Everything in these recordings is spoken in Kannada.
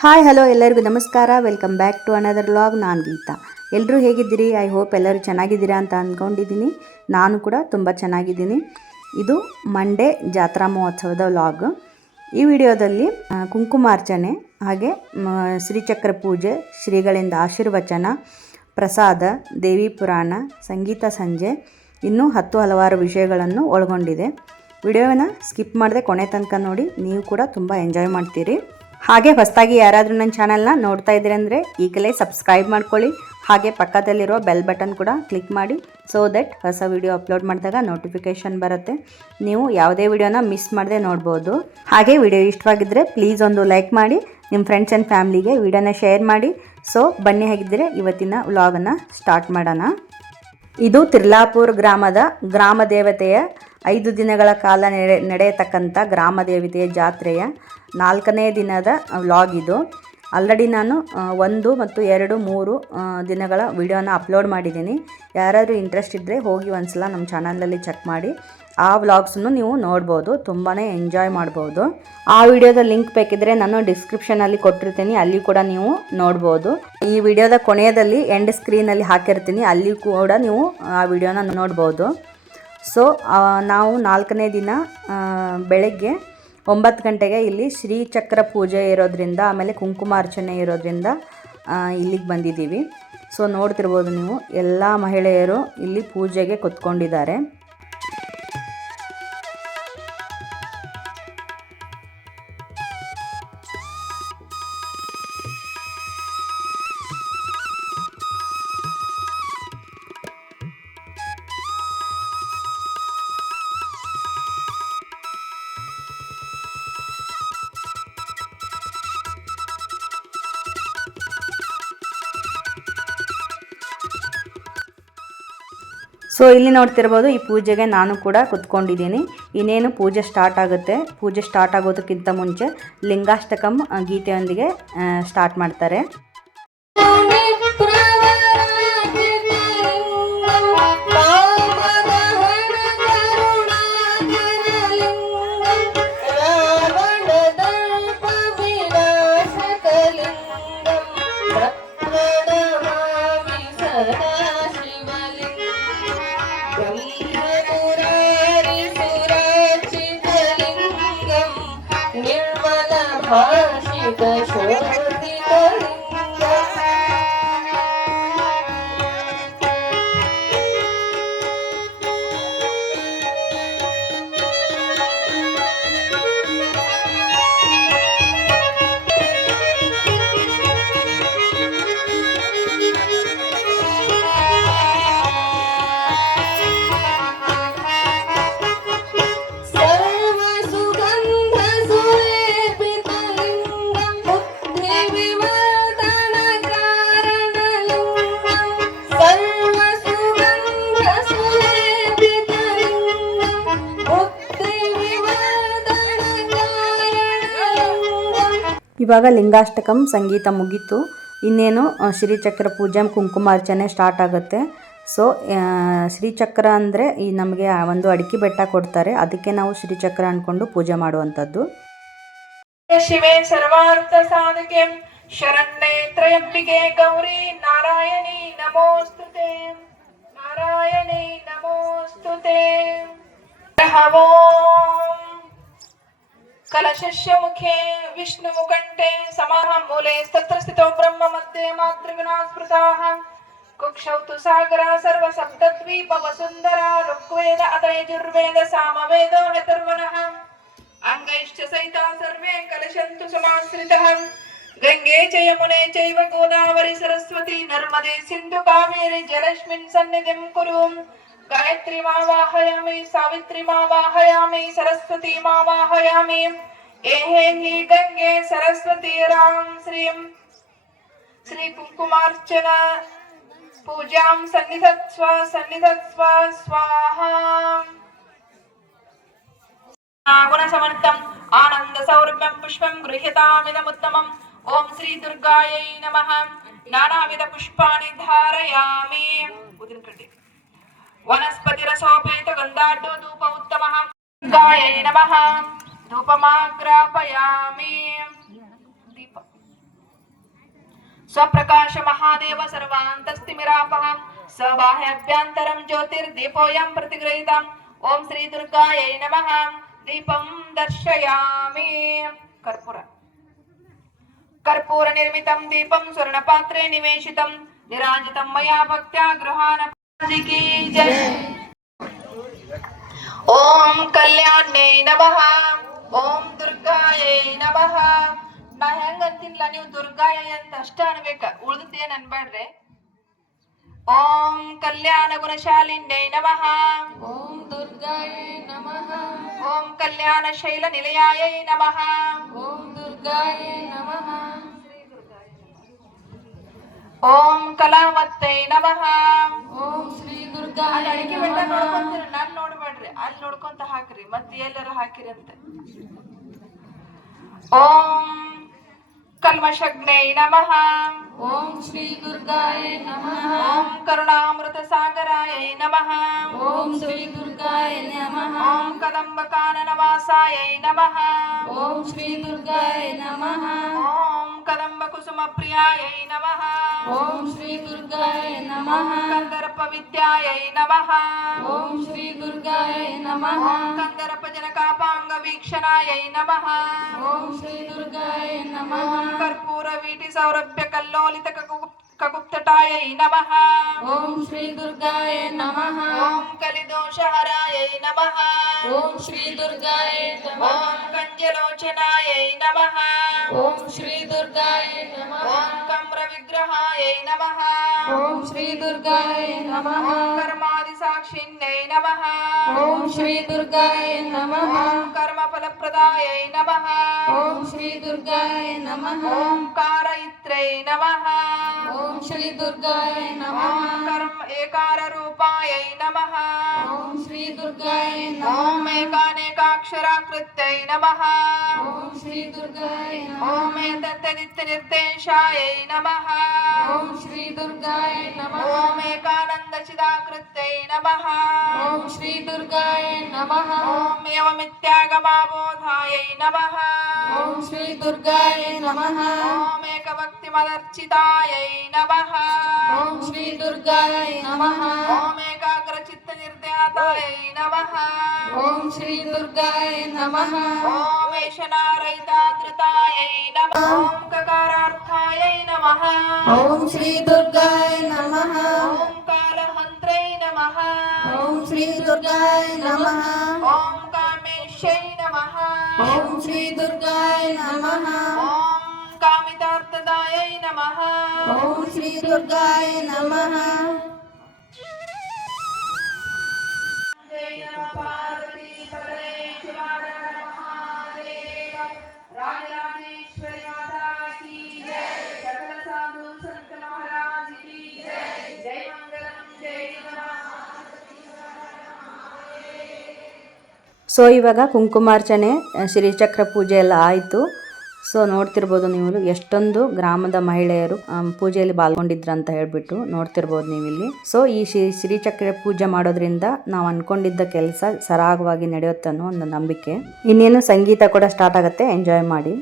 ಹಾಯ್ ಹಲೋ ಎಲ್ಲರಿಗೂ ನಮಸ್ಕಾರ. Welcome back to another vlog ನಾನು ಗೀತಾ. ಎಲ್ಲರೂ ಹೇಗಿದ್ದೀರಿ? ಐ ಹೋಪ್ ಎಲ್ಲರೂ ಚೆನ್ನಾಗಿದ್ದೀರಾ ಅಂತ ಅಂದ್ಕೊಂಡಿದ್ದೀನಿ ನಾನು ಕೂಡ ತುಂಬ ಚೆನ್ನಾಗಿದ್ದೀನಿ. ಇದು ಮಂಡೇ ಜಾತ್ರಾ ಮಹೋತ್ಸವದ ವ್ಲಾಗ್ ಈ ವಿಡಿಯೋದಲ್ಲಿ ಕುಂಕುಮಾರ್ಚನೆ, ಹಾಗೆ ಶ್ರೀಚಕ್ರ ಪೂಜೆ, ಶ್ರೀಗಳಿಂದ ಆಶೀರ್ವಚನ, ಪ್ರಸಾದ, ದೇವಿ ಪುರಾಣ, ಸಂಗೀತ ಸಂಜೆ, ಇನ್ನೂ ಹತ್ತು ಹಲವಾರು ವಿಷಯಗಳನ್ನು ಒಳಗೊಂಡಿದೆ. ವಿಡಿಯೋನ ಸ್ಕಿಪ್ ಮಾಡದೆ ಕೊನೆ ತನಕ ನೋಡಿ, ನೀವು ಕೂಡ ತುಂಬ ಎಂಜಾಯ್ ಮಾಡ್ತೀರಿ. ಹಾಗೆ ಹೊಸದಾಗಿ ಯಾರಾದರೂ ನನ್ನ ಚಾನಲ್ನ ನೋಡ್ತಾ ಇದ್ದೀರಿ ಅಂದರೆ ಈಗಲೇ ಸಬ್ಸ್ಕ್ರೈಬ್ ಮಾಡ್ಕೊಳ್ಳಿ. ಹಾಗೆ ಪಕ್ಕದಲ್ಲಿರೋ ಬೆಲ್ ಬಟನ್ ಕೂಡ ಕ್ಲಿಕ್ ಮಾಡಿ ಸೊ ದಟ್ ಹೊಸ ವಿಡಿಯೋ ಅಪ್ಲೋಡ್ ಮಾಡಿದಾಗ ನೋಟಿಫಿಕೇಷನ್ ಬರುತ್ತೆ. ನೀವು ಯಾವುದೇ ವಿಡಿಯೋನ ಮಿಸ್ ಮಾಡದೆ ನೋಡ್ಬೋದು. ಹಾಗೆ ವಿಡಿಯೋ ಇಷ್ಟವಾಗಿದ್ದರೆ ಪ್ಲೀಸ್ ಒಂದು ಲೈಕ್ ಮಾಡಿ, ನಿಮ್ಮ ಫ್ರೆಂಡ್ಸ್ ಆ್ಯಂಡ್ ಫ್ಯಾಮ್ಲಿಗೆ ವಿಡಿಯೋನ ಶೇರ್ ಮಾಡಿ. ಸೊ ಬನ್ನಿ ಹೇಗಿದ್ದರೆ? ಇವತ್ತಿನ ವ್ಲಾಗನ್ನು ಸ್ಟಾರ್ಟ್ ಮಾಡೋಣ. ಇದು ತಿರ್ಲಾಪುರ್ ಗ್ರಾಮದ ಗ್ರಾಮ ದೇವತೆಯ ಐದು ದಿನಗಳ ಕಾಲ ನಡೆ ನಡೆಯತಕ್ಕಂಥ ಗ್ರಾಮ ದೇವತೆಯ ಜಾತ್ರೆಯ ನಾಲ್ಕನೇ ದಿನದ ವ್ಲಾಗ್ ಇದು. ಆಲ್ರೆಡಿ ನಾನು ಒಂದು ಮತ್ತು ಎರಡು, ಮೂರು ದಿನಗಳ ವಿಡಿಯೋನ ಅಪ್ಲೋಡ್ ಮಾಡಿದ್ದೀನಿ. ಯಾರಾದರೂ ಇಂಟ್ರೆಸ್ಟ್ ಇದ್ದರೆ ಹೋಗಿ ಒಂದ್ಸಲ ನಮ್ಮ ಚಾನಲಲ್ಲಿ ಚೆಕ್ ಮಾಡಿ. ಆ ವ್ಲಾಗ್ಸನ್ನು ನೀವು ನೋಡ್ಬೋದು ತುಂಬಾ ಎಂಜಾಯ್ ಮಾಡ್ಬೋದು. ಆ ವಿಡಿಯೋದ ಲಿಂಕ್ ಬೇಕಿದ್ರೆ ನಾನು ಡಿಸ್ಕ್ರಿಪ್ಷನಲ್ಲಿ ಕೊಟ್ಟಿರ್ತೀನಿ, ಅಲ್ಲಿ ಕೂಡ ನೀವು ನೋಡ್ಬೋದು. ಈ ವಿಡಿಯೋದ ಕೊನೆಯಲ್ಲಿ ಎಂಡ್ ಸ್ಕ್ರೀನಲ್ಲಿ ಹಾಕಿರ್ತೀನಿ, ಅಲ್ಲಿ ಕೂಡ ನೀವು, ಆ ವಿಡಿಯೋನ ನೋಡ್ಬೋದು. ಸೊ ನಾವು ನಾಲ್ಕನೇ ದಿನ ಬೆಳಗ್ಗೆ ಒಂಬತ್ತು ಗಂಟೆಗೆ ಇಲ್ಲಿ ಶ್ರೀಚಕ್ರ ಪೂಜೆ ಇರೋದ್ರಿಂದ, ಆಮೇಲೆ ಕುಂಕುಮಾರ್ಚನೆ ಇರೋದ್ರಿಂದ ಇಲ್ಲಿಗೆ ಬಂದಿದ್ದೀವಿ. ಸೊ ನೋಡ್ತಿರ್ಬೋದು ನೀವು, ಎಲ್ಲ ಮಹಿಳೆಯರು ಇಲ್ಲಿ ಪೂಜೆಗೆ ಕುತ್ಕೊಂಡಿದ್ದಾರೆ. ಸೊ ಇಲ್ಲಿ ನೋಡ್ತಿರ್ಬೋದು ಈ ಪೂಜೆಗೆ ನಾನು ಕೂಡ ಕುತ್ಕೊಂಡಿದ್ದೀನಿ. ಇನ್ನೇನು ಪೂಜೆ ಸ್ಟಾರ್ಟ್ ಆಗುತ್ತೆ? ಪೂಜೆ ಸ್ಟಾರ್ಟ್ ಆಗೋದಕ್ಕಿಂತ ಮುಂಚೆ ಲಿಂಗಾಷ್ಟಕಂ ಗೀತೆಯೊಂದಿಗೆ ಸ್ಟಾರ್ಟ್ ಮಾಡ್ತಾರೆ. 好，那是一个球。ಇವಾಗ ಲಿಂಗಾಷ್ಟಕಂ ಸಂಗೀತ ಮುಗೀತು. ಇನ್ನೇನು ಶ್ರೀಚಕ್ರ ಪೂಜೆ ಕುಂಕುಮಾರ್ಚನೆ ಸ್ಟಾರ್ಟ್ ಆಗುತ್ತೆ. ಸೊ ಶ್ರೀಚಕ್ರ ಅಂದರೆ ಈ ನಮಗೆ ಒಂದು ಅಡಿಕೆ ಬೆಟ್ಟ ಕೊಡ್ತಾರೆ. ಅದಕ್ಕೆ ನಾವು ಶ್ರೀಚಕ್ರ ಅಂದ್ಕೊಂಡು ಪೂಜೆ ಮಾಡುವಂಥದ್ದು. ಶಿವೆ ಶರಣ್ಯೆ ತ್ರಯಂಬಿಕೆ ಗೌರಿ ನಾರಾಯಣಿ ನಮೋಸ್ತುತೆ ನಾರಾಯಣಿ ನಮೋಸ್ತುತೆ ಓಂ. कलशस्यमुखे विष्णुमुकण्ठे समाः मूले तत्र स्थितो ब्रह्म मध्ये मातृगुणा स्मृताः कुक्षौ तु सागरः सर्वशब्दद्वीपवसुन्दरा ऋग्वेद अतयजुर्वेद सामवेदो यतर्वणः अङ्गैश्च सहिता सर्वे कलशन्तु समाश्रितः गङ्गे च यमुने चैव गोदावरि सरस्वती नर्मदे सिन्धु कावेरि जलस्मिन् सन्निधिं कुरु గాయత్రి మావాహయామి సావిత్రి మావాహయామి సరస్వతి మావాహయామి ఏహేహి గంగే సరస్వతి రాం శ్రీం. శ్రీ కుంకుమార్చన పూజాం సన్నిధత్స్వ సన్నిధత్స్వ స్వాహా. గుణసమర్థం ఆనంద సౌరభ్యం పుష్పం గృహ్యతామిదముత్తమం. ఓం శ్రీ దుర్గాయై నమ. నానావిధ పుష్పాన్ని ధారయామి. ఉదినకండి वनस्पतिरसोपेत गन्धाढ्यो धूप उत्तमः। दुर्गायै नमः। धूपमाग्रापयामि। दीप। स्वप्रकाश महादेव सर्वान्तस्तिमिरापहं सबाह्याभ्यन्तरं ज्योतिर्दीपोऽयं प्रतिगृहीतम् ॐ श्रीदुर्गायै नमः। दीपं दर्शयामि। कर्पूर। कर्पूरनिर्मितं दीपं स्वर्णपात्रे निवेशितं। निराजितं मया भक्त्या गृहाण ഓം കല്യാണേ നമഃ ഓം ದುರ್ಗಾಯೇ ನಮಃ ನಾ ಹೆಂಗ ಅಂತಿಲ್ಲ ನೀವು ದುರ್ಗಾಯ ಅಂತ ಅಷ್ಟ ಅನ್ಬೇಕ ಉಳಿದದ್ದೇನ್ ಅನ್ಬೇಡ್ರಿ ಓಂ ಕಲ್ಯಾಣ ಗುಣಶಾಲಿನ್ಯೈ ನಮಃ ಓಂ ದುರ್ಗಾಯ ನಮಃ ಓಂ ಕಲ್ಯಾಣ ಶೈಲ ನಿಲಯಾಯ ನಮಃ ಓಂ ದುರ್ಗಾಯ ನಮಃ ಓಂ ಕಲಾವತ್ತೈ ನಮಃ. ಓಂ ಶ್ರೀ ಅಲ್ಲಿ ದುರ್ಗಾಯೇ ಅಡಿಕೆ ಬೆಟ್ಟ ನೋಡ್ಕೊಂತೀರ? ನಾನ್ ನೋಡ್ಬೇಡ್ರಿ. ಅಲ್ಲಿ ನೋಡ್ಕೊಂತ ಹಾಕ್ರಿ. ಮತ್ತೆ ಎಲ್ಲರ ಹಾಕಿರಿ ಅಂತ ಓಂ ಕಲ್ಮಶಗ್ನೈ ನಮಃ. ಓಂ ಶ್ರೀ ದುರ್ಗಾಯೇ ನಮಃ ಓಂ ಕರುಣಾಮೃತ ಸಾಗರಾಯೈ ನಮಃ ಓಂ ಶ್ರೀ ದುರ್ಗಾಯೇ ನಮಃ ಓಂ ಕದಂಬ ಕಾನನ ವಾಸಾಯೈ ನಮಃ ಓಂ ಶ್ರೀ ದುರ್ಗಾಯೇ ನಮಃ ಓಂ ಕದಂಬ ಕುಸುಮ ಪ್ರಿಯಾಯೈ ನಮಃ ಓಂ ಶ್ರೀ ದುರ್ಗಾಯೇ ನಮಃ ಕಂದರ್ಪ ವಿದ್ಯಾಯೈ ನಮಃ ಓಂ ಶ್ರೀ ದುರ್ಗಾಯೇ ನಮಃ ಓಂ ಕಂದರ್ಪ ಜನಕಾಪಾಂಗ ವೀಕ್ಷಣಾಯೈ ನಮಃ ಓಂ ಶ್ರೀ ದುರ್ಗಾಯೇ ನಮಃ ಓಂ ಕರ್ಪೂರ ವೀಟಿ ಸೌರಭ್ಯ ಕಲ್ಲೋಲಿತ ಕಗುಪ್- ಕಗುಪ್ತಟಾಯೈ ನಮಃ ಓಂ ಶ್ರೀ ದುರ್ಗಾಯೇ ನಮಃ ಓಂ ಕಲಿದೋಷಹರಾಯೈ ನಮಃ ಓಂ ಶ್ರೀ ದುರ್ಗಾಯೇ ನಮಃ ಓಂ ಕಂಜಲೋಚನಾಯೈ ನಮಃ ಓಂ ಶ್ರೀ ದುರ್ಗಾಯೇ ನಮಃ ಓಂ ಕಮ್ರ ವಿಗ್ರಹಾಯೈ ನಮಃ ಓಂ ಶ್ರೀ ದುರ್ಗಾಯೇ ನಮಃ ಓಂ ಕರ್ಮಾದಿ ಸಾಕ್ಷಿನ್ಯೈ ನಮಃ ಓಂ ಶ್ರೀ ದುರ್ಗಾಯೇ ನಮಃ ಓಂ ಕರ್ಮ ಫಲಪ್ರದಾಯೈ ನಮಃ ಓಂ ಶ್ರೀ ದುರ್ಗಾಯೇ ನಮಃ ಓಂಕಾರ ಇತ್ರೈ ನಮಃ ಓಂ ಶ್ರೀ ದುರ್ಗಾಯೇ ನಮಃ ಓಂ ಕರ್ಮ ಏಕಾರ ರೂಪಾಯೈ ನಮಃ ಓಂ ಶ್ರೀ ದುರ್ಗಾಯೇ ನಮಃ ಓಂ ಏಕಾನೇಕಾಕ್ಷರಾಕೃತ್ಯೈ ನಮಃ ಓಂ ಶ್ರೀ ದುರ್ಗಾಯೇ ನಮಃ ಓಂ ಏತತ್ತದಿತ್ಯ ನಿರ್ದೇಶಾಯೈ ನಮಃ ಓಂ ಶ್ರೀ ದುರ್ಗಾಯೇ ನಮಃ ಓಂ ಏಕಾನಂದ ಚಿದಾಕೃತ್ಯೈ ನಮಃ ಓಂ ಶ್ರೀ ದುರ್ಗಾಯೇ ನಮಃ ಓಂ ಏವಮಿತ್ಯಾಗಮಾಬೋಧಾಯೈ ನಮಃ ಓಂ ಶ್ರೀ ದುರ್ಗಾಯೇ ನಮಃ ಓಂ ಏಕಭಕ್ತಿಮದರ್ಚಿತಾಯೈ ನಮಃ ಓಂ ಶ್ರೀ ದುರ್ಗಾಯೇ ನಮಃ ಓಂ ಏಕಾಗ್ರ ಚಿತ್ತ ನಿರ್ಧ್ಯಾತಾಯೈ ನಮಃ ಓಂ ಶ್ರೀ ದುರ್ಗಾಯೇ ನಮಃ ಓಂ ಏಷನಾರೈತಾದೃತಾಯೈ ನಮಃ ಓಂ ಕಕಾರಾರ್ಥಾಯೈ ನಮಃ ಓಂ ಶ್ರೀ ದುರ್ಗಾಯೇ ನಮಃ ಓಂ ಕಾಲಹಂತ್ರೈ ನಮಃ ಓಂ ಶ್ರೀ ದುರ್ಗಾಯೇ ನಮಃ ಓಂ ಕಾಮೇಶ್ಯೈ ನಮಃ ಓಂ ಶ್ರೀ ದುರ್ಗಾಯೇ ನಮಃ ಓಂ ಕಾಮಿತಾರ್ಥದಾಯೈ ನಮಃ ಓಂ ಶ್ರೀ ದುರ್ಗಾಯೇ ನಮಃ ಜಯ ಪಾರ್ವತಿ ಪರಮೇಶ್ವರ ಮಹಾದೇವ ರಾಜರಾಜೇಶ್ವರಿ ಮಾತಾ ಕಿ ಜಯ ಸಕಲ ಸಾಧು ಸಂತ ಮಹಾರಾಜ್ ಕಿ ಜಯ ಜಯ ಮಂಗಲಂ ಜಯ ನಮಃ ಸೊ ಇವಾಗ ಕುಂಕುಮಾರ್ಚನೆ ಆ, ಶ್ರೀಚಕ್ರ ಪೂಜೆ ಎಲ್ಲ ಆಯಿತು ಸೊ ನೋಡ್ತಿರ್ಬೋದು ನೀವು ಎಷ್ಟೊಂದು ಗ್ರಾಮದ ಮಹಿಳೆಯರು ಪೂಜೆಯಲ್ಲಿ ಪಾಲ್ಗೊಂಡಿದ್ರು ಅಂತ ಹೇಳ್ಬಿಟ್ಟು ನೋಡ್ತಿರ್ಬೋದು ನೀವು ಇಲ್ಲಿ ಸೊ ಈ ಶ್ರೀ, ಶ್ರೀಚಕ್ರ ಪೂಜೆ ಮಾಡೋದ್ರಿಂದ ನಾವು ಅನ್ಕೊಂಡಿದ್ದ ಕೆಲಸ ಸರಾಗವಾಗಿ ನಡೆಯುತ್ತೆ ಅನ್ನೋ ಒಂದು ನಂಬಿಕೆ. ಇನ್ನೇನು ಸಂಗೀತ ಕೂಡ ಸ್ಟಾರ್ಟ್ ಆಗುತ್ತೆ ಎಂಜಾಯ್ ಮಾಡಿ.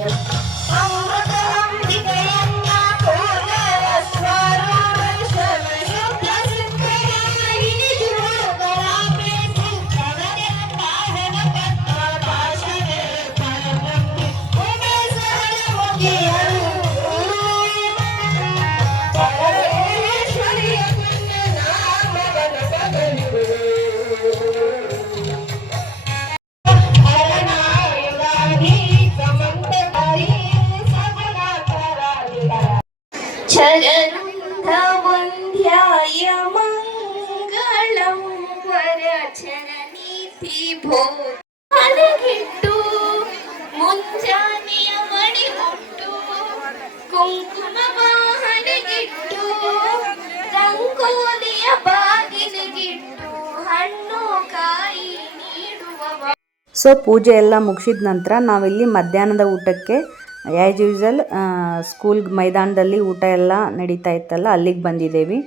Yeah. ಸೊ ಪೂಜೆ ಎಲ್ಲ ಮುಗಿಸಿದ ನಂತರ ನಾವಿಲ್ಲಿ ಮಧ್ಯಾಹ್ನದ ಊಟಕ್ಕೆ ಆ್ಯಸ್ ಯೂಸಲ್ ಸ್ಕೂಲ್ ಮೈದಾನದಲ್ಲಿ ಊಟ ಎಲ್ಲ ನಡೀತಾ ಇತ್ತಲ್ಲ, ಅಲ್ಲಿಗೆ ಬಂದಿದ್ದೇವೆ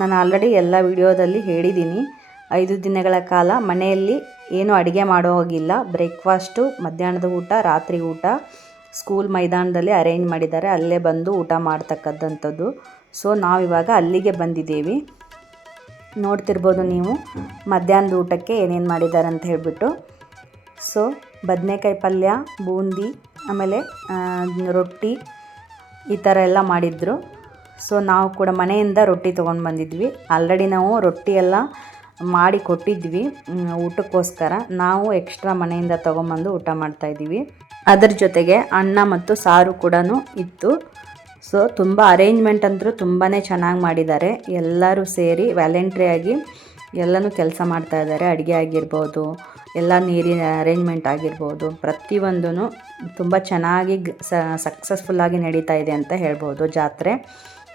ನಾನು ಆಲ್ರೆಡಿ ಎಲ್ಲ ವಿಡಿಯೋದಲ್ಲಿ ಹೇಳಿದ್ದೀನಿ ಐದು ದಿನಗಳ ಕಾಲ ಮನೆಯಲ್ಲಿ ಏನು ಅಡುಗೆ ಮಾಡೋ ಹೋಗಿಲ್ಲ. ಬ್ರೇಕ್ಫಾಸ್ಟು ಮಧ್ಯಾಹ್ನದ ಊಟ, ರಾತ್ರಿ ಊಟ ಸ್ಕೂಲ್ ಮೈದಾನದಲ್ಲಿ ಅರೇಂಜ್ ಮಾಡಿದ್ದಾರೆ. ಅಲ್ಲೇ ಬಂದು ಊಟ ಮಾಡ್ತಕ್ಕಂಥದ್ದು. ಸೊ ನಾವಿವಾಗ ಅಲ್ಲಿಗೆ ಬಂದಿದ್ದೀವಿ ನೋಡ್ತಿರ್ಬೋದು ನೀವು ಮಧ್ಯಾಹ್ನದ ಊಟಕ್ಕೆ ಏನೇನು ಮಾಡಿದ್ದಾರೆ ಅಂತ ಹೇಳಿಬಿಟ್ಟು. ಸೊ, ಬದನೆಕಾಯಿ ಪಲ್ಯ, ಬೂಂದಿ, ಆಮೇಲೆ ರೊಟ್ಟಿ ಈ ಥರ ಎಲ್ಲ ಮಾಡಿದ್ರು. ಸೊ, ನಾವು ಕೂಡ ಮನೆಯಿಂದ ರೊಟ್ಟಿ ತೊಗೊಂಡು ಬಂದಿದ್ವಿ. ಆಲ್ರೆಡಿ ನಾವು ರೊಟ್ಟಿ ಎಲ್ಲ ಮಾಡಿ ಕೊಟ್ಟಿದ್ವಿ. ಊಟಕ್ಕೋಸ್ಕರ ನಾವು ಎಕ್ಸ್ಟ್ರಾ ಮನೆಯಿಂದ ತೊಗೊಂಬಂದು ಊಟ ಮಾಡ್ತಾಯಿದ್ದೀವಿ ಅದರ ಜೊತೆಗೆ ಅನ್ನ ಮತ್ತು ಸಾರು ಕೂಡ ಇತ್ತು. ಸೊ, ತುಂಬ ಅರೇಂಜ್ಮೆಂಟ್ ಅಂತೂ ತುಂಬಾ ಚೆನ್ನಾಗಿ ಮಾಡಿದ್ದಾರೆ. ಎಲ್ಲರೂ ಸೇರಿ ವ್ಯಾಲೆಂಟ್ರಿ ಆಗಿ ಎಲ್ಲನೂ ಕೆಲಸ ಮಾಡ್ತಾ ಇದ್ದಾರೆ. ಅಡುಗೆ ಆಗಿರ್ಬೋದು, ಎಲ್ಲ ನೀರಿನ ಅರೇಂಜ್ಮೆಂಟ್ ಆಗಿರ್ಬೋದು ಪ್ರತಿಯೊಂದೂ ತುಂಬ ಚೆನ್ನಾಗಿ ಸಕ್ಸಸ್ಫುಲ್ಲಾಗಿ ನಡೀತಾ ಇದೆ ಅಂತ ಹೇಳ್ಬೋದು ಜಾತ್ರೆ.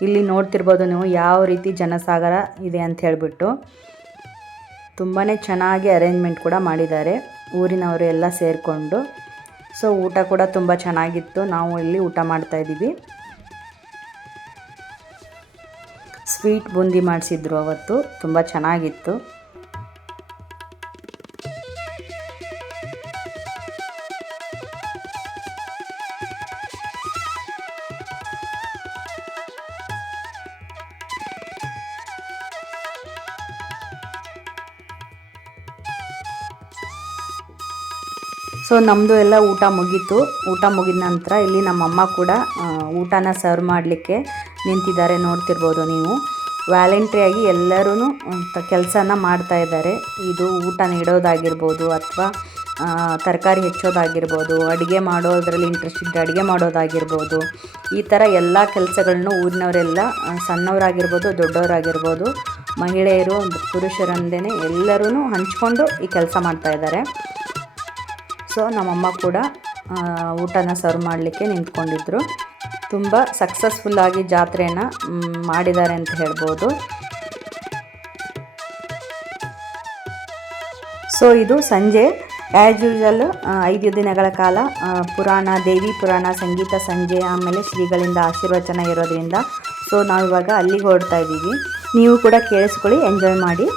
ಇಲ್ಲಿ ನೋಡ್ತಿರ್ಬೋದು ನೀವು ಯಾವ ರೀತಿ ಜನಸಾಗರ ಇದೆ ಅಂತ ಹೇಳಿಬಿಟ್ಟು. ತುಂಬಾ ಚೆನ್ನಾಗಿ ಅರೇಂಜ್ಮೆಂಟ್ ಕೂಡ ಮಾಡಿದ್ದಾರೆ. ಊರಿನವರು ಎಲ್ಲ ಸೇರಿಕೊಂಡು. ಸೊ ಊಟ ಕೂಡ ತುಂಬ ಚೆನ್ನಾಗಿತ್ತು. ನಾವು ಇಲ್ಲಿ ಊಟ ಮಾಡ್ತಾ ಸ್ವೀಟ್ ಬೂಂದಿ ಮಾಡಿಸಿದ್ರು ಅವತ್ತು. ತುಂಬ ಚೆನ್ನಾಗಿತ್ತು. ಸೊ ನಮ್ಮದು ಎಲ್ಲ ಊಟ ಮುಗೀತು. ಊಟ ಮುಗಿದ ನಂತರ ಇಲ್ಲಿ ನಮ್ಮಮ್ಮ ಕೂಡ ಆ, ಊಟನ ಸರ್ವ್ ಮಾಡಲಿಕ್ಕೆ ನಿಂತಿದ್ದಾರೆ, ನೋಡ್ತಿರ್ಬೋದು ನೀವು. ವ್ಯಾಲೆಂಟ್ರಿಯಾಗಿ ಎಲ್ಲರೂ ಕೆಲಸನ ಮಾಡ್ತಾ ಇದ್ದಾರೆ. ಇದು ಊಟ ನೀಡೋದಾಗಿರ್ಬೋದು ಅಥವಾ ತರಕಾರಿ ಹೆಚ್ಚೋದಾಗಿರ್ಬೋದು, ಅಡುಗೆ ಮಾಡೋದ್ರಲ್ಲಿ ಇಂಟ್ರೆಸ್ಟ್ ಇದ್ದರೆ ಅಡುಗೆ ಮಾಡೋದಾಗಿರ್ಬೋದು. ಈ ಥರ ಎಲ್ಲ ಕೆಲಸಗಳನ್ನು ಊರಿನವರೆಲ್ಲ ಸಣ್ಣವರಾಗಿರ್ಬೋದು, ದೊಡ್ಡವರಾಗಿರ್ಬೋದು, ಮಹಿಳೆಯರು ಪುರುಷರಂದೇ ಎಲ್ಲರೂ ಹಂಚ್ಕೊಂಡು ಈ ಕೆಲಸ ಮಾಡ್ತಾ ಇದ್ದಾರೆ. ಸೊ ನಮ್ಮಮ್ಮ ಕೂಡ ಊಟನ ಸರ್ವ್ ಮಾಡಲಿಕ್ಕೆ ನಿಂತ್ಕೊಂಡಿದ್ರು. ತುಂಬ ಸಕ್ಸಸ್ಫುಲ್ಲಾಗಿ ಜಾತ್ರೆಯನ್ನು ಮಾಡಿದ್ದಾರೆ ಅಂತ ಹೇಳ್ಬೋದು. ಸೊ ಇದು ಸಂಜೆ ಆ್ಯಸ್ ಯೂಶಲ್ ಐದು ದಿನಗಳ ಕಾಲ ಪುರಾಣ, ದೇವಿ ಪುರಾಣ, ಸಂಗೀತ ಸಂಜೆ, ಆಮೇಲೆ ಶ್ರೀಗಳಿಂದ ಆಶೀರ್ವಚನ ಇರೋದ್ರಿಂದ. ಸೊ ನಾವಿವಾಗ ಅಲ್ಲಿಗೆ ಹೊರಡ್ತಾ ಇದ್ದೀವಿ. ನೀವು ಕೂಡ ಕೇಳಿಸ್ಕೊಳ್ಳಿ ಎಂಜಾಯ್ ಮಾಡಿ.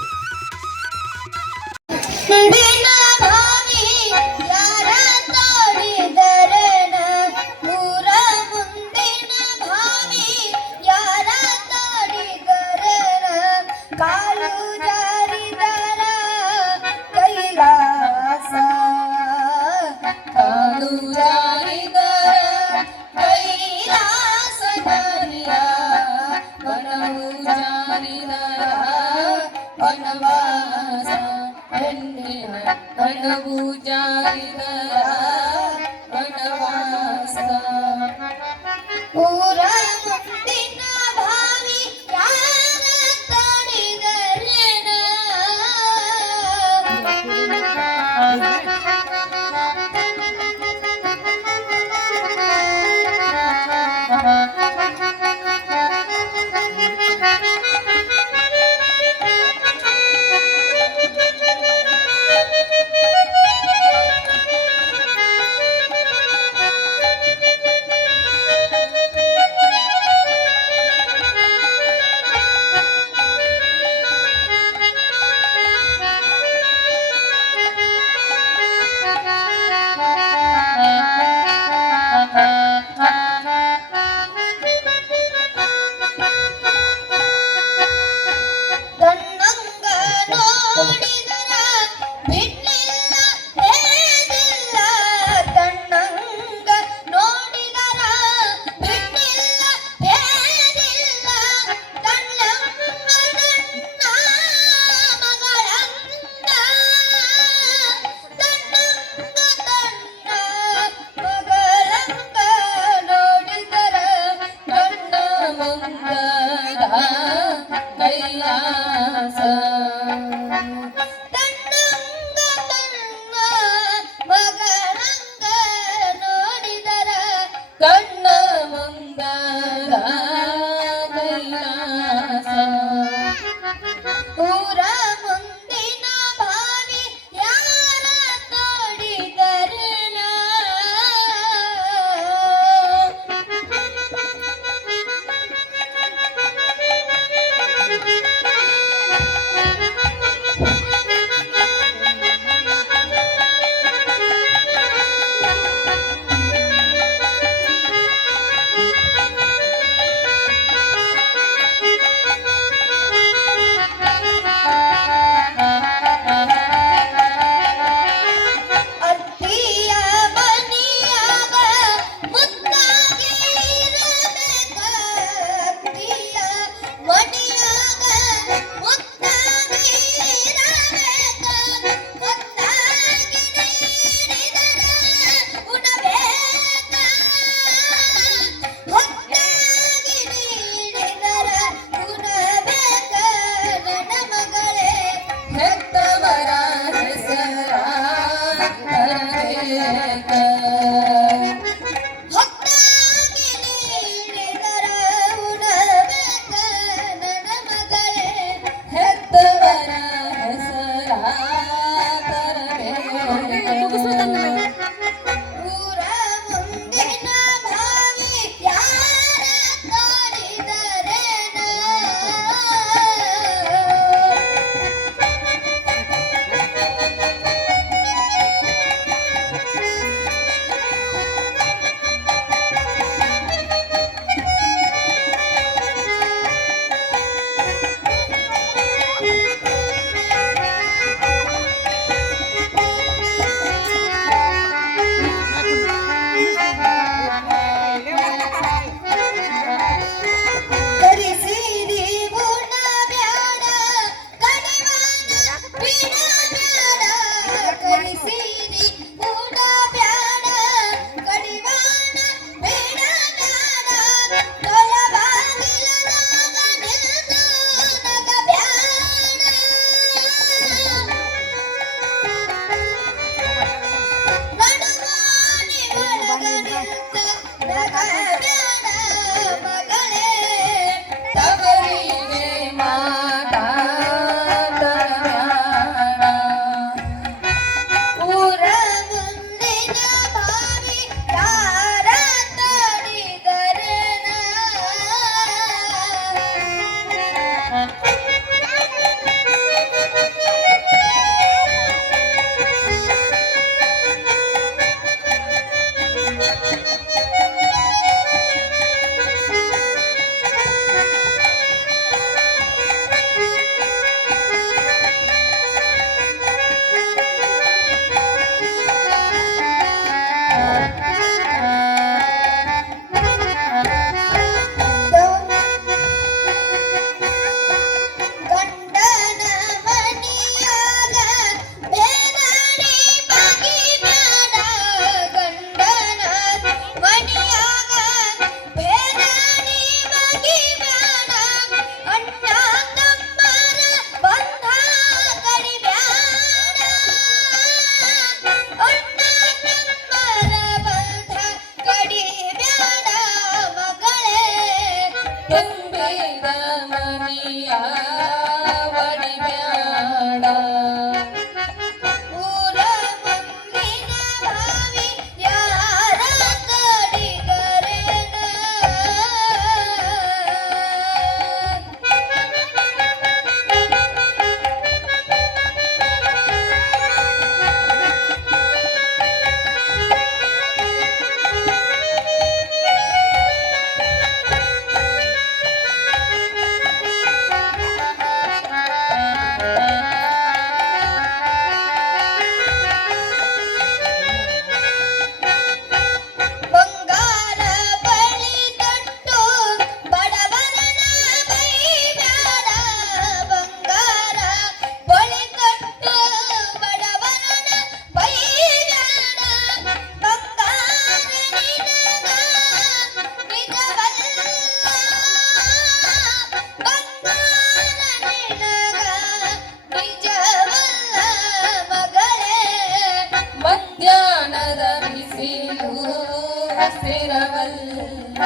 ಸ್ಥಿರವಲ್ಲ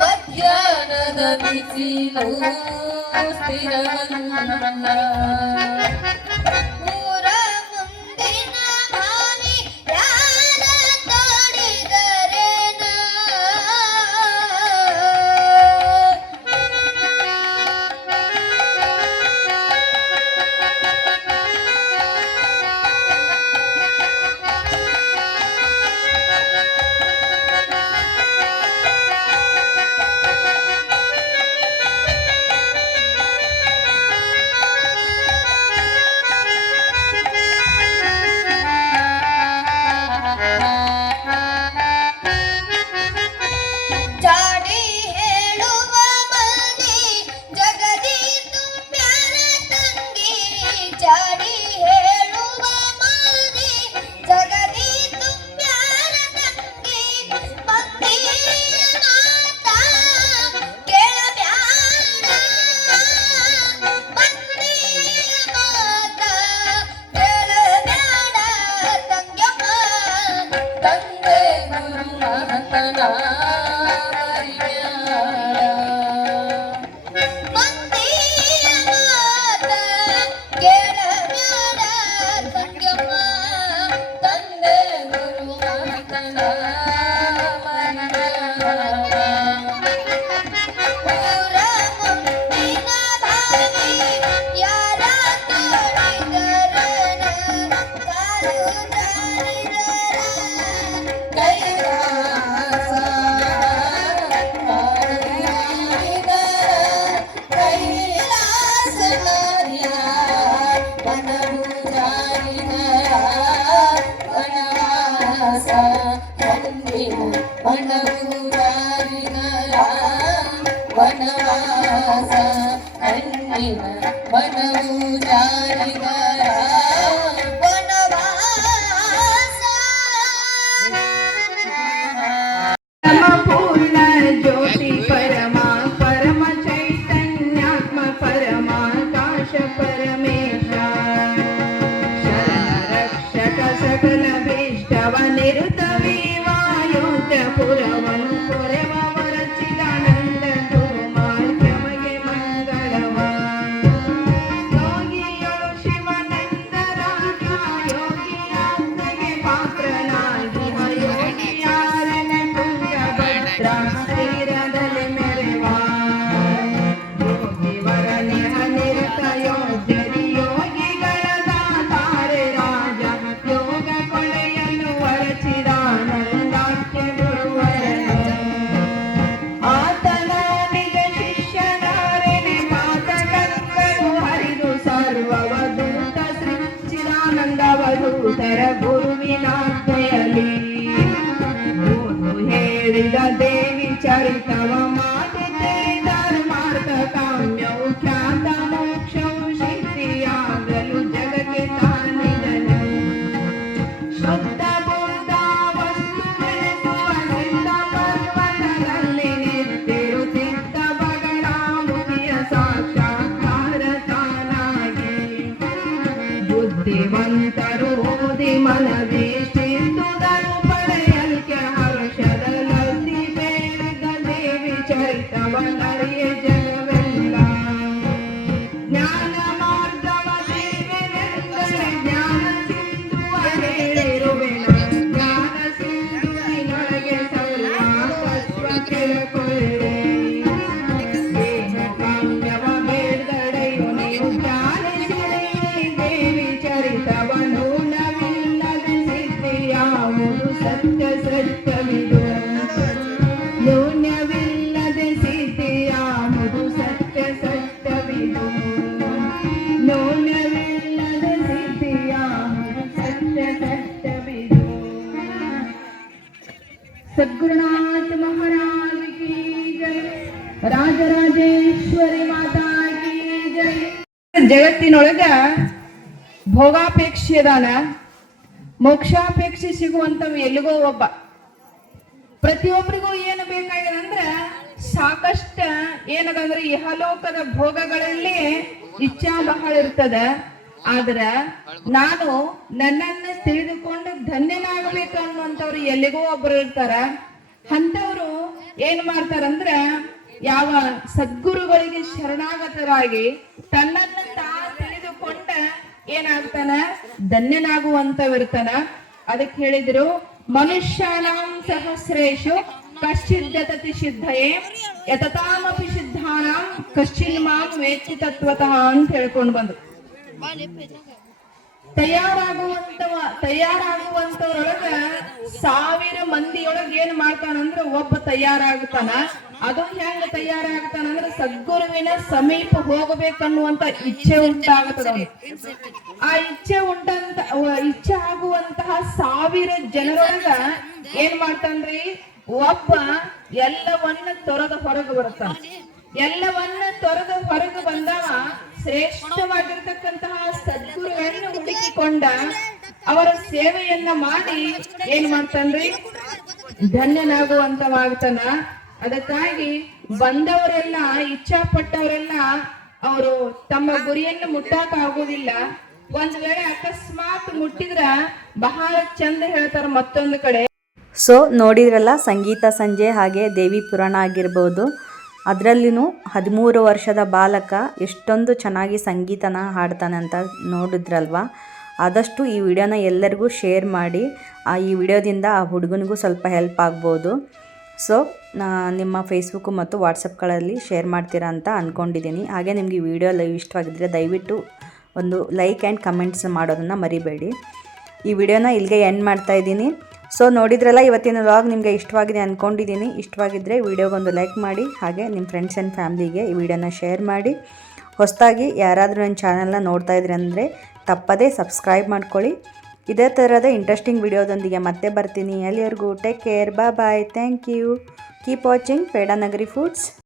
ಮಧ್ಯಾಹ್ನದ ಬಿಸಿಲು ಸ್ಥಿರವಲ್ಲ मन उजारी ಜಗತ್ತಿನೊಳಗ ಭೋಗಾಪೇಕ್ಷೆ ಅದಾನ. ಮೋಕ್ಷಾಪೇಕ್ಷೆ ಸಿಗುವಂತವ್ ಎಲ್ಲಿಗೋ ಒಬ್ಬ. ಪ್ರತಿಯೊಬ್ಬರಿಗೂ ಏನು ಬೇಕಾಗಿದೆ ಅಂದ್ರ ಸಾಕಷ್ಟ ಏನದಂದ್ರೆ ಇಹಲೋಕದ ಭೋಗಗಳಲ್ಲಿ ಇಚ್ಛಾ ಬಹಳ ಇರ್ತದ. ಆದ್ರ ನಾನು ನನ್ನನ್ನ ತಿಳಿದುಕೊಂಡು ಧನ್ಯನಾಗಬೇಕು ಅನ್ನುವಂಥವ್ರು ಎಲ್ಲಿಗೋ ಒಬ್ರು ಇರ್ತಾರ. ಅಂತವ್ರು ಏನ್ ಮಾಡ್ತಾರಂದ್ರ ಯಾವ ಸದ್ಗುರುಗಳಿಗೆ ಶರಣಾಗತರಾಗಿ ತನ್ನನ್ನು ಏನಾಗ್ತಾನ? ಧನ್ಯನಾಗುವಂತವಿರ್ತಾನ ಅದಕ್ಕೆ ಹೇಳಿದ್ರು, ಮನುಷ್ಯಾನಾಂ ಸಹಸ್ರೇಶು ಕಶ್ಚಿದ್ದತತಿ ಸಿದ್ಧಯೇ, ಯತತಾಮಪಿ ಸಿದ್ಧಾನಾಂ ಕಶ್ಚಿನ್ ಮಾಂ ವೇತ್ತಿ ತತ್ವತಃ ಅಂತ ಹೇಳ್ಕೊಂಡು ಬಂದ್ರು. ತಯಾರಾಗುವಂತವ, ತಯಾರಾಗುವಂತವ್ರೊಳಗ ಸಾವಿರ ಮಂದಿಯೊಳಗ ಏನ್ ಮಾಡ್ತಾನಂದ್ರ ಒಬ್ಬ ತಯಾರಾಗ್ತಾನ. ಅದು ಹೆಂಗ ತಯಾರಾಗ್ತಾನಂದ್ರ ಸದ್ಗುರುವಿನ ಸಮೀಪ ಹೋಗಬೇಕನ್ನುವಂತ ಇಚ್ಛೆ ಉಂಟಾಗುತ್ತದ. ಆ ಇಚ್ಛೆ ಉಂಟಂತ ಇಚ್ಛೆ ಆಗುವಂತಹ ಸಾವಿರ ಜನರೊಳಗ ಏನ್ ಮಾಡ್ತಾನ್ರಿ? ಒಬ್ಬ ಎಲ್ಲವನ್ನ ತೊರೆದ ಹೊರಗೆ ಬರುತ್ತಾನೆ. ಎಲ್ಲವನ್ನ ತೊರೆದ ಹೊರಗೆ ಬಂದವ ಶ್ರೇಷ್ಠವಾಗಿರ್ತಕ್ಕಂತಹ ಸದ್ಗುರುಗಳನ್ನು ಹುಡುಕಿಕೊಂಡ ಅವರ ಸೇವೆಯನ್ನ ಮಾಡಿ ಏನ್ ಮಾಡ್ತಾನ್ರಿ? ಧನ್ಯನಾಗುವಂತವಾಗ್ತಾನ. ಅದಕ್ಕಾಗಿ ಬಂದವರೆಲ್ಲ ಇಚ್ಛಾ ಪಟ್ಟವರೆಲ್ಲ ಅವರು ತಮ್ಮ ಗುರಿಯನ್ನು ಮುಟ್ಟಾಕ ಆಗುದಿಲ್ಲ. ಒಂದ್ ವೇಳೆ ಅಕಸ್ಮಾತ್ ಮುಟ್ಟಿದ್ರ ಬಹಳ ಚಂದ ಹೇಳ್ತಾರ ಮತ್ತೊಂದು ಕಡೆ. ಸೊ ನೋಡಿದ್ರಲ್ಲ, ಸಂಗೀತ ಸಂಜೆ ಹಾಗೆ ದೇವಿ ಪುರಾಣ ಆಗಿರ್ಬೋದು. ಅದರಲ್ಲಿನೂ ಹದಿಮೂರು ವರ್ಷದ ಬಾಲಕ ಎಷ್ಟೊಂದು ಚೆನ್ನಾಗಿ ಸಂಗೀತನ ಹಾಡ್ತಾನೆ ಅಂತ ನೋಡಿದ್ರಲ್ವಾ? ಆದಷ್ಟು ಈ ವಿಡಿಯೋನ ಎಲ್ಲರಿಗೂ ಶೇರ್ ಮಾಡಿ, ಆ ಈ ವಿಡಿಯೋದಿಂದ ಆ ಹುಡುಗನಿಗೂ ಸ್ವಲ್ಪ ಹೆಲ್ಪ್ ಆಗ್ಬೋದು. ಸೊ ನಿಮ್ಮ ಫೇಸ್ಬುಕ್ಕು ಮತ್ತು ವಾಟ್ಸಪ್ಗಳಲ್ಲಿ ಶೇರ್ ಮಾಡ್ತೀರಾ ಅಂತ ಅಂದ್ಕೊಂಡಿದ್ದೀನಿ ಹಾಗೆ ನಿಮಗೆ ಈ ವಿಡಿಯೋ ಲೈವ್ ಇಷ್ಟವಾಗಿದ್ದರೆ ದಯವಿಟ್ಟು ಒಂದು ಲೈಕ್ ಆ್ಯಂಡ್ ಕಮೆಂಟ್ಸ್ ಮಾಡೋದನ್ನು ಮರಿಬೇಡಿ. ಈ ವಿಡಿಯೋನ ಇಲ್ಲಿಗೆ ಎಂಡ್ ಮಾಡ್ತಾ ಇದ್ದೀನಿ. ಸೊ ನೋಡಿದ್ರಲ್ಲ, ಇವತ್ತಿನ ವ್ಲಾಗ್ ನಿಮಗೆ ಇಷ್ಟವಾಗಿದೆ ಅಂದ್ಕೊಂಡಿದ್ದೀನಿ ಇಷ್ಟವಾಗಿದ್ದರೆ ವಿಡಿಯೋಗೊಂದು ಲೈಕ್ ಮಾಡಿ, ಹಾಗೆ ನಿಮ್ಮ ಫ್ರೆಂಡ್ಸ್ ಆ್ಯಂಡ್ ಫ್ಯಾಮ್ಲಿಗೆ ಈ ವಿಡಿಯೋನ ಶೇರ್ ಮಾಡಿ. ಹೊಸದಾಗಿ ಯಾರಾದರೂ ನನ್ನ ಚಾನಲ್ನ ನೋಡ್ತಾ ಇದ್ರಿ ಅಂದರೆ ತಪ್ಪದೇ ಸಬ್ಸ್ಕ್ರೈಬ್ ಮಾಡ್ಕೊಳ್ಳಿ. ಇದೇ ಥರದ ಇಂಟ್ರೆಸ್ಟಿಂಗ್ ವಿಡಿಯೋದೊಂದಿಗೆ ಮತ್ತೆ ಬರ್ತೀನಿ. ಅಲ್ಲಿವರೆಗೂ ಟೇಕ್ ಕೇರ್ ಬಾ bye thank you keep watching Pedanagari foods